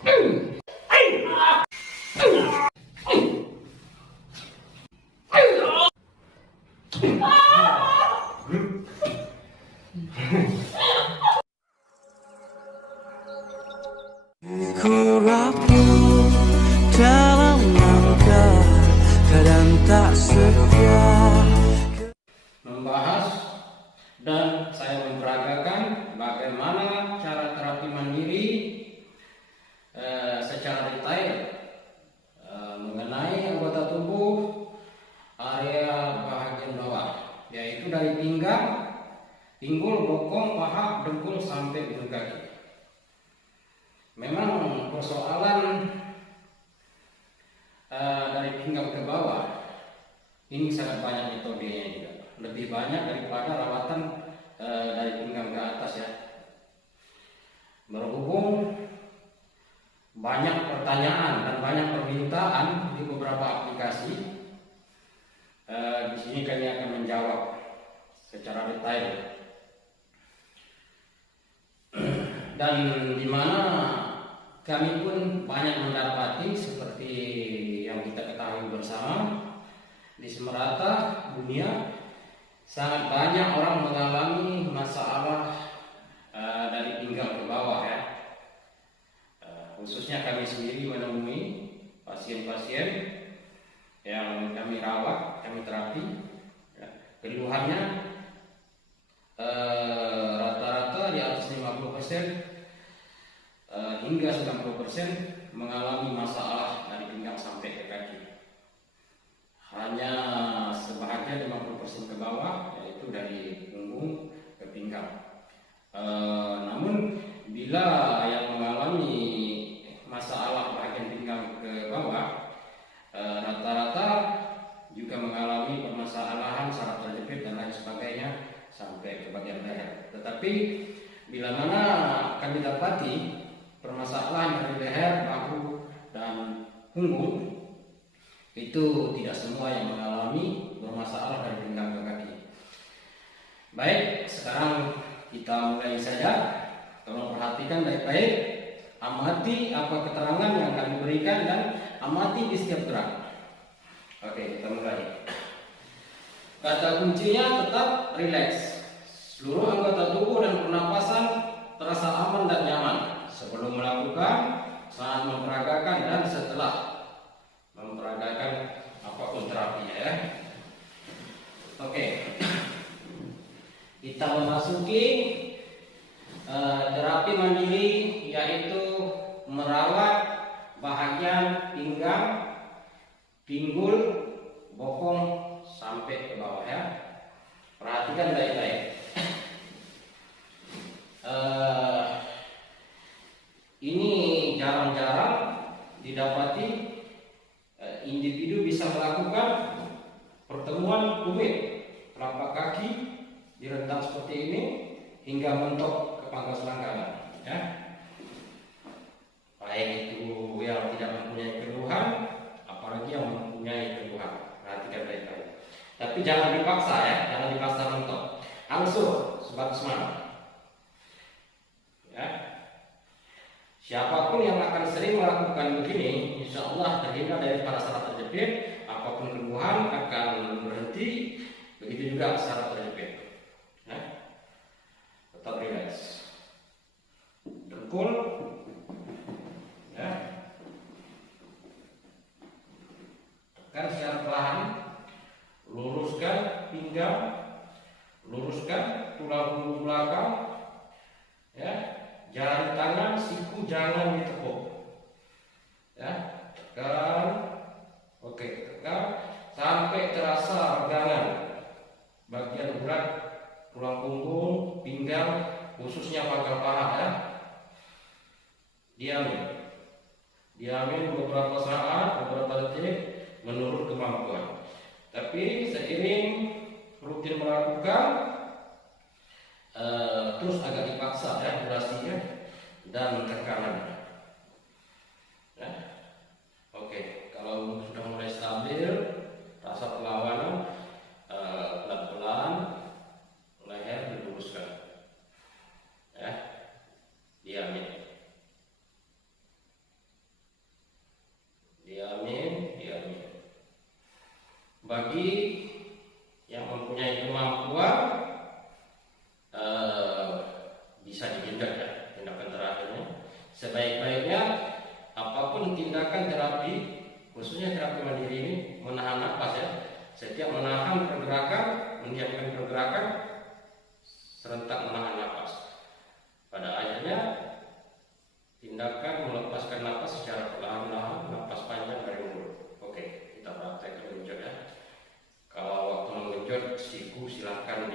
Ku rapuh dalam langkah, kadang tak setia. Membahas dan saya memperagakan bagaimana cara terapi mandiri secara detail mengenai anggota tubuh area bahagian bawah, yaitu dari pinggang, pinggul, bokong, paha, dengkul sampai ujung kaki. Memang persoalan dari pinggang ke bawah ini sangat banyak metodenya juga, lebih banyak daripada rawatan dari pinggang ke atas ya. Berhubung banyak pertanyaan dan banyak permintaan di beberapa aplikasi, di sini kami akan menjawab secara detail. Dan di mana kami pun banyak mendapati seperti yang kita ketahui bersama, di semerata dunia sangat banyak orang mengalami masalah dari pinggang ke bawah ya. Khususnya kami sendiri menemui pasien-pasien yang kami rawat, kami terapi ya. Keluhannya rata-rata di atas 50% hingga 90% mengalami masalah dari pinggang sampai ke kaki. Hanya sebahagian 50% ke bawah, yaitu dari punggung ke pinggang. Namun bila yang mengalami masalah bagian pinggang ke bawah, rata-rata juga mengalami permasalahan saraf terjepit dan lain sebagainya sampai ke bagian leher. Tetapi bila mana kami dapati permasalahan dari leher, bahu, dan punggung, itu tidak semua yang mengalami bermasalah dari pinggang ke kaki. Baik, sekarang kita mulai saja. Tolong perhatikan baik-baik, amati apa keterangan yang kami berikan dan amati di setiap gerak. Oke, kita mulai. Kata kuncinya tetap rileks. Seluruh anggota tubuh dan pernapasan terasa aman dan nyaman sebelum melakukan, saat memperagakan, dan setelah memperagakan apapun terapinya ya. Oke, kita memasuki terapi mandiri, yaitu merawat bahagian pinggang, pinggul, bokong sampai ke bawah ya. Perhatikan baik-baik. Ini jarang-jarang didapati individu bisa melakukan pertemuan tumit telapak kaki direntang seperti ini hingga mentok ke pangkal selangkangan ya. Baik itu yang tidak mempunyai keluhan, apalagi yang mempunyai keluhan. Perhatikan baik-baik. Tapi jangan dipaksa ya, jangan dipaksa mentok. Angsur sebatas mana. Ya. Siapapun yang akan sering melakukan begini, insya Allah terhindar dari para saraf terjepit. Apapun keluhan akan berhenti. Begitu juga saraf terjepit. Ya. Tetap rileks. Dengkul. Ya. Tekan secara perlahan. Luruskan pinggang. Luruskan tulang punggung belakang. Ya. Jari tangan, siku jangan ditekuk. Ya, tekan. Oke, tekan sampai terasa regangan bagian urat tulang punggung, pinggang, khususnya pangkal paha ya. Diamin beberapa saat, beberapa detik menurut kemampuan. Tapi seiring rutin melakukan, terus agak dipaksa ya durasinya dan tekanannya. Ya. Oke, kalau sudah mulai stabil, rasa perlawanan, pelan-pelan leher diluruskan. Ya, diamin. sebaik-baiknya apapun tindakan terapi, khususnya terapi mandiri ini, menahan napas ya. Setiap menahan pergerakan, mendiamkan pergerakan, serentak menahan napas. Pada akhirnya tindakan melepaskan napas secara perlahan-lahan, napas panjang dari mulut. Oke, kita praktek mengenjot ya. Kalau waktu mengenjot siku silahkan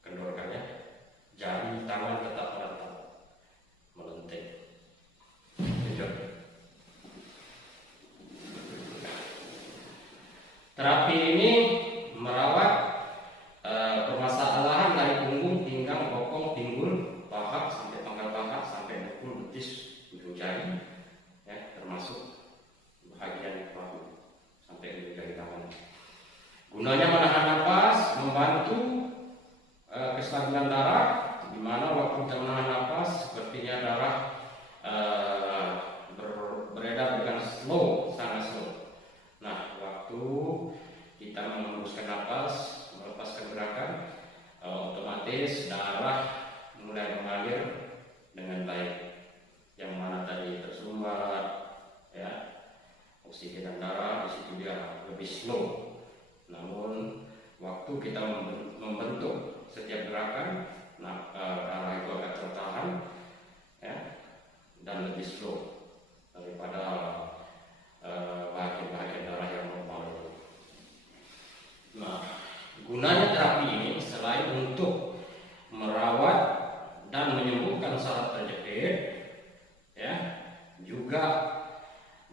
kendorkan ya. Jari tangan tetap merentang, melenting. Genjot. Terapi ini merawat permasalahan dari punggung, pinggang, bokong, pinggul, paha sampai pangkal paha sampai bekul, betis, ujung jari, ya, termasuk bagian bahu sampai ujung jari tangan. Gunanya menahan napas, membantu kestabilan darah, di mana waktu kita menahan napas sepertinya darah beredar dengan slow, sangat slow. Nah, waktu kita mengembuskan napas, melepaskan gerakan, otomatis darah mulai mengalir dengan baik. Yang mana tadi tersumbat, ya, oksigen darah di situ dia lebih slow. Namun waktu kita membentuk setiap gerakan, darah itu akan tertahan, ya, dan lebih slow daripada bagian-bagian darah yang normal. Nah, gunanya terapi ini selain untuk merawat dan menyembuhkan saraf terjepit, ya, juga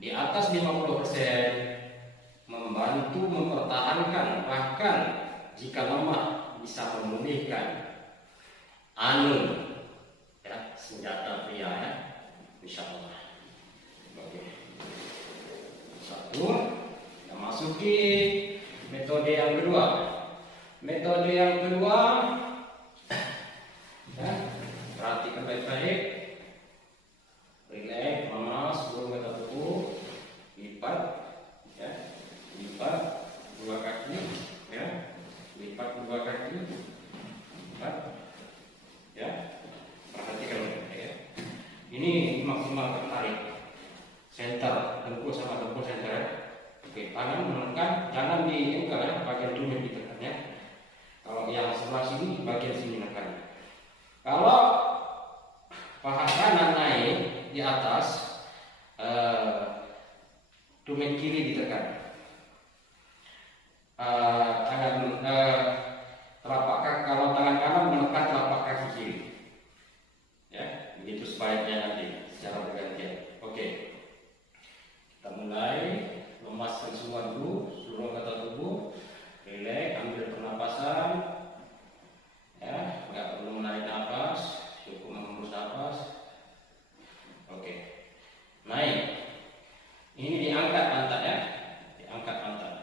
di atas 50% membantu mempertahankan, bahkan jika lemah bisa memulihkan anu, ya, senjata pria ya, insyaallah. Oke. Satu, kita masuki metode yang kedua. Metode yang kedua, ya, perhatikan baik-baik. Relax, panas, sebelum kita tubuh, lipat, ya, lipat dua kaki, ya, lipat dua kaki, lipat, ya, perhatikan baik-baik ya. Ini maksimal tertarik, center, dengkul sama dengkul center ya. Oke, tangan menekan, jangan di engkel ya, bagian tumit ditekan ya. Kalau yang sebelah sini, bagian sini menekan. Kalau paha kanan naik di atas, tumit kiri ditekan. Telapak kaki, kalau tangan kanan menekan telapak kaki kiri. Ya, begitu sebaiknya nanti secara bergantian. Oke. Kita mulai lemaskan semua dulu seluruh anggota tubuh. Relax, ambil pernapasan. Ya, nggak perlu menarik nafas, cukup menghembus nafas. Oke. Naik. Ini diangkat pantat ya. Diangkat pantat.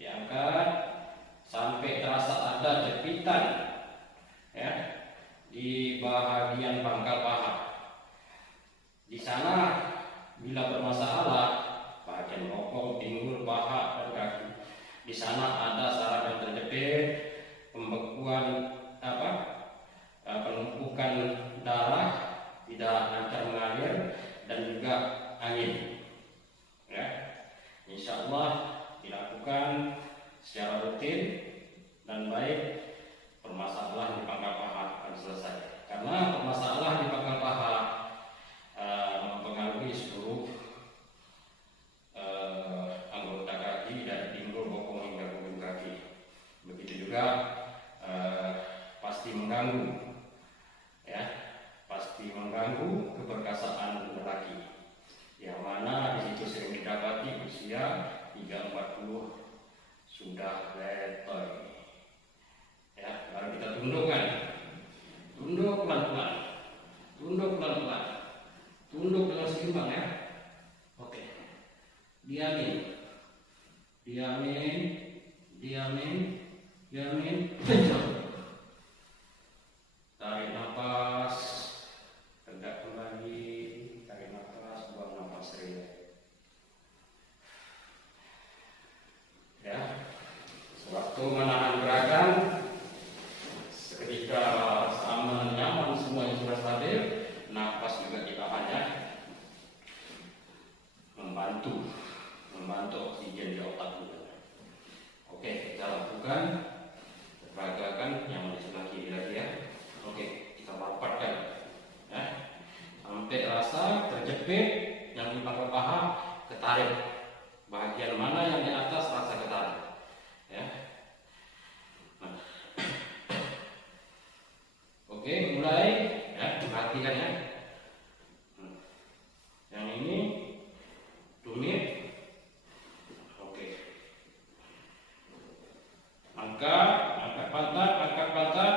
Diangkat sampai terasa ada jepitan ya di bagian pangkal paha. Di sana bila bermasalah bagian bokong, pinggul, paha dan kaki, di sana ada saraf yang terjepit, pembekuan penumpukan darah tidak lancar mengalir dan juga angin. Ya, insya Allah dilakukan secara rutin dan baik, permasalahan di pangkal paha akan selesai. Karena permasalahan di pangkal paha mempengaruhi seluruh anggota kaki dari pinggul, bokong hingga ujung kaki. Begitu juga pasti mengganggu, ya, pasti mengganggu keperkasaan lelaki, yang mana di situ sering didapati usia 3-40 sudah letoy. Ya, baru kita tundukkan, tunduk pelan-pelan, tunduk pelan-pelan, tunduk dengan seimbang ya. Oke, diamin, diamin, diamin, diamin, kencang. Tarik nafas, tegak kembali, tarik nafas, buang nafas rileks. Ya, sewaktu menahan gerakan, seketika sama nyaman terasa terjepit, yang di pangkal paha ketarik. Bagian mana yang di atas rasa ketarik. Ya. Nah. Oke, mulai ya, perhatikan ya. Yang ini tumit. Oke. Angkat pantat.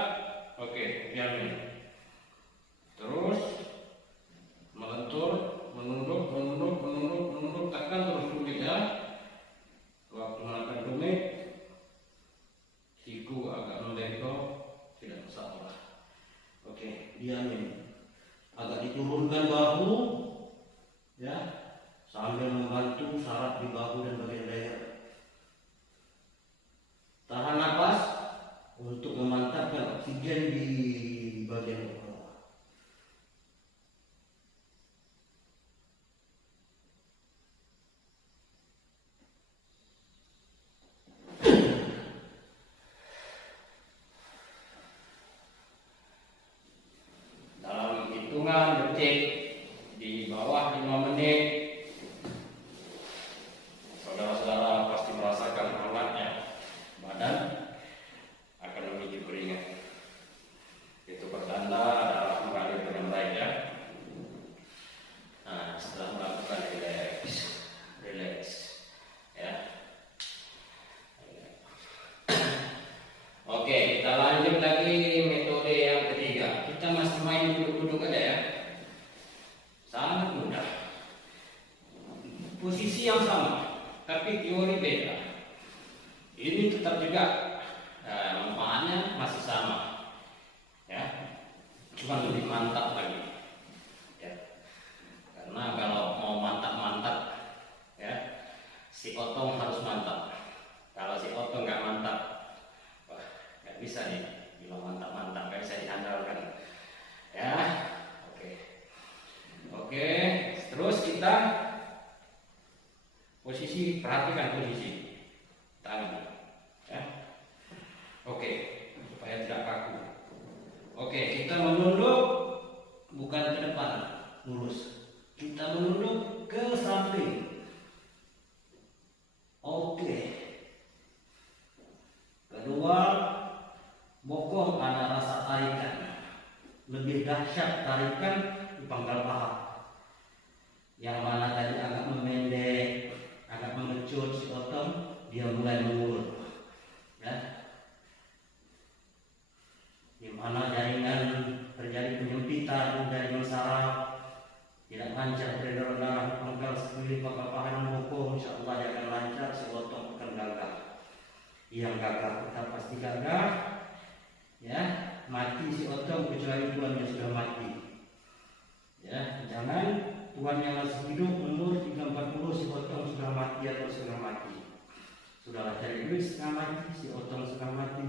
Oke, diamin. Terus melentur, menunduk, tekan terus tumit ya. Waktu menekan tumit, siku agak melebar, tidak masalah. Oke, diamin. Agak diturunkan bahu, ya, sambil membantu saraf di bahu dan bagian leher. Tahan napas untuk memantapkan oksigen di bagian bawah. Dalam hitungan detik di bawah 5 menit, saudara-saudara pasti merasakan hangatnya badan akan memicu keringat. Itu pertanda adalah mengalir dengan baik ya. Nah, setelah melakukan relax ya. Oke, kita lanjut lagi metode yang ketiga. Kita masih main duduk-duduk aja ya. Sangat mudah. Posisi yang sama, tapi teori beda. Ini tetap juga manfaatnya masih sama, ya. Cuma lebih mantap lagi, ya. Karena kalau mau mantap, ya, si otong harus mantap. Kalau si otong nggak mantap, wah, nggak bisa nih. Bilang mantap, nggak bisa diandalkan, ya. Oke. Terus kita perhatikan posisi tangan, ya. Oke, supaya tidak kaku. Oke, kita menunduk bukan ke depan, lurus. Kita menunduk ke samping. Oke. Kedua, bokong ada rasa tarikan. Lebih dahsyat tarikan di pangkal paha. Yang mana tadi agak memendek, agak mengecut si otong, dia mulai mengulur, ya. Di mana jaringan terjadi penyempitan jaringan saraf, tidak lancar peredaran darah di pangkal sekeliling pangkal paha dan bokong, insya Allah dia akan lancar, si otong akan gagah. Yang gagah kita pasti gagah, ya. Mati si otong kecuali tuannya sudah mati, ya. Jangan tuan yang masih hidup umur 340 si otong sudah mati atau setengah mati. Sudahlah cari duit setengah mati, si otong setengah mati.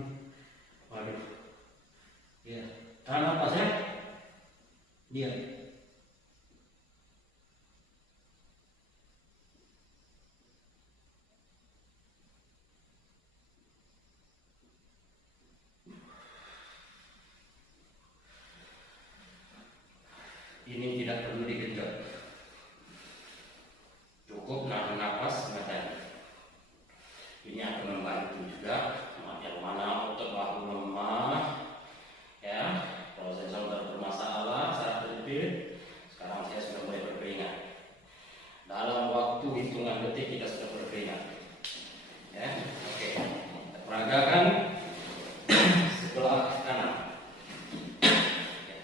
Waduh. Ya, tahan napas ya. Dia. Ini tidak perlu digenjot. Cukup nahan napas saja. Ini akan membantu juga yang mana otot bahu lemah, ya. Kalau saya sudah bermasalah saat berdiri, sekarang saya sudah mulai berkeringat. Dalam waktu hitungan detik kita sudah berkeringat, ya. Oke, kita peragakan sebelah kanan, ya.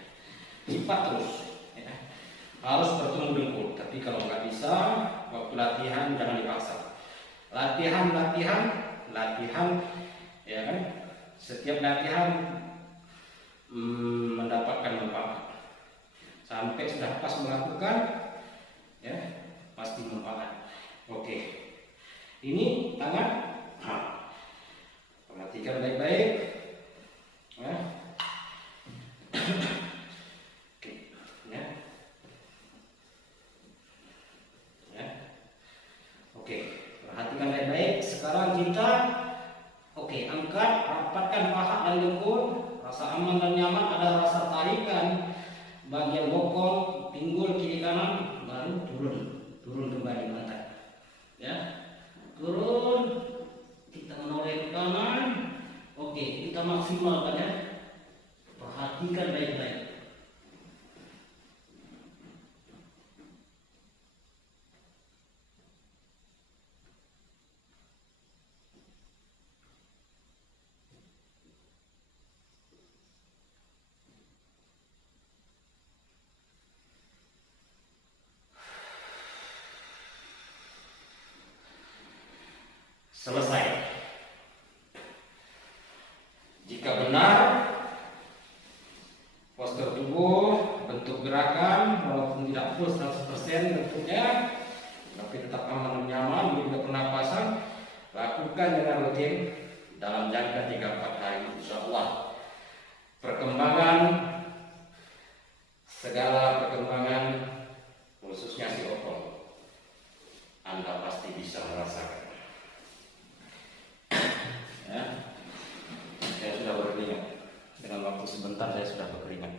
Cepat terus, ya. Harus bertemu dengkul. Tapi kalau nggak bisa, waktu latihan jangan dipaksa. Latihan, ya kan? Setiap latihan mendapatkan manfaat. Sampai sudah pas melakukan, ya, pasti manfaat. Oke. Ini tangan. Nah, perhatikan baik-baik, ya. Oke, ya. Ya. Oke. Perhatikan baik-baik. Sekarang kita angkat, rapatkan paha dan dengkul. Rasa aman dan nyaman, ada rasa tarikan bagian bokong, pinggul kiri kanan Jika benar postur tubuh, bentuk gerakan walaupun tidak full 100% bentuknya, tapi tetap aman dan nyaman juga pernapasan, lakukan dengan rutin dalam jangka 3-4 hari, insya Allah segala perkembangan khususnya si okol Anda pasti bisa merasakan. Ya, saya sudah berkeringat, dalam waktu sebentar saya sudah berkeringat.